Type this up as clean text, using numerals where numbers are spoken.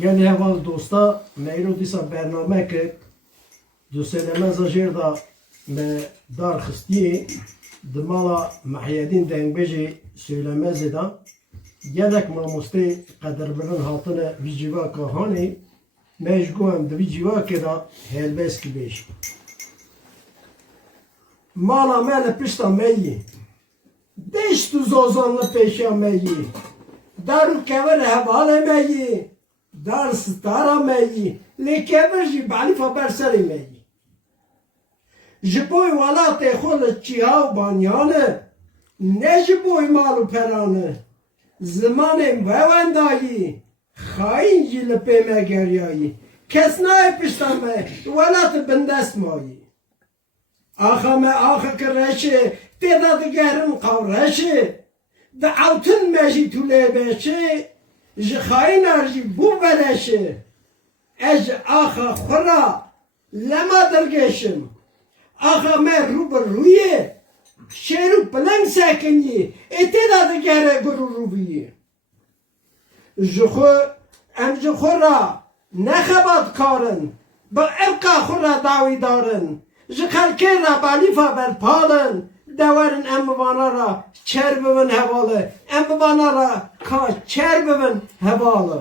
Gel heval dosta meyro disa bername ke du selemeza jêr da me dar xistiye di mala Mehyedîn Dengbêjê söylemezê da gelek mamostê qederbirin hatine vî civaka hanê me ji got em di vî civakê da helbestî bêj. Mala me li pişta me yê deşt û zozan li pêşiya me yê dar û kevir hevalê me yê dar stara me yê lê kevir jî belîfa ber serê me yê. Ji boî welatê xwe li çîhav banyan e ne ji boî mal û peran e zimanên wewendayî xayîn jî li pê me geryayî kes naye pişta me welatê bindest mayî. Axa me axeke reşê têda digerin qewreşê di ewtin me jî tûlê beşê ji xayînar jî bû beleşê ez ji axa xwe ra lema dirgêşim. Axa me rû bi rûyê şêr û piling sekinî ê têda digere gur û rûviyê. Ji xwe em ji xwe ra nexebat karin bi irqa xwe ra dawîdarin ji xelkê re belîfa berpalin dewerin em bi vana ra çer bibin hevalê em bi vana ra ka çer bibin hevalê.